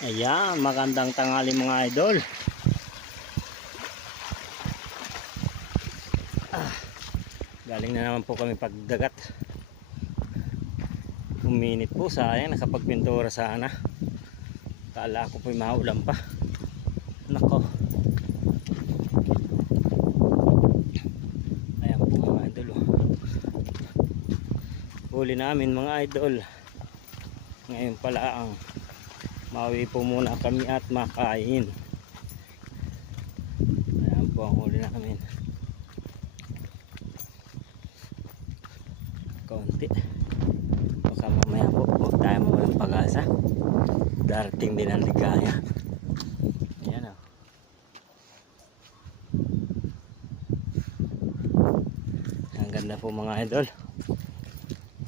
Ayan, magandang tanghali mga idol. Galing na naman po kami pagdagat. Uminit po, sayang nakapagpintura sana. Kala ko po'y maulan pa. Nako. Ayan po mga idol. Huli namin mga idol. Ngayon pala ang mawi po muna kami at makain. Ayan po ang huli namin. Kaunti. Baka mamaya po huwag tayo mawalang pag-asa. Darating din ang ligaya. Ayan o. Ang ganda po mga idol.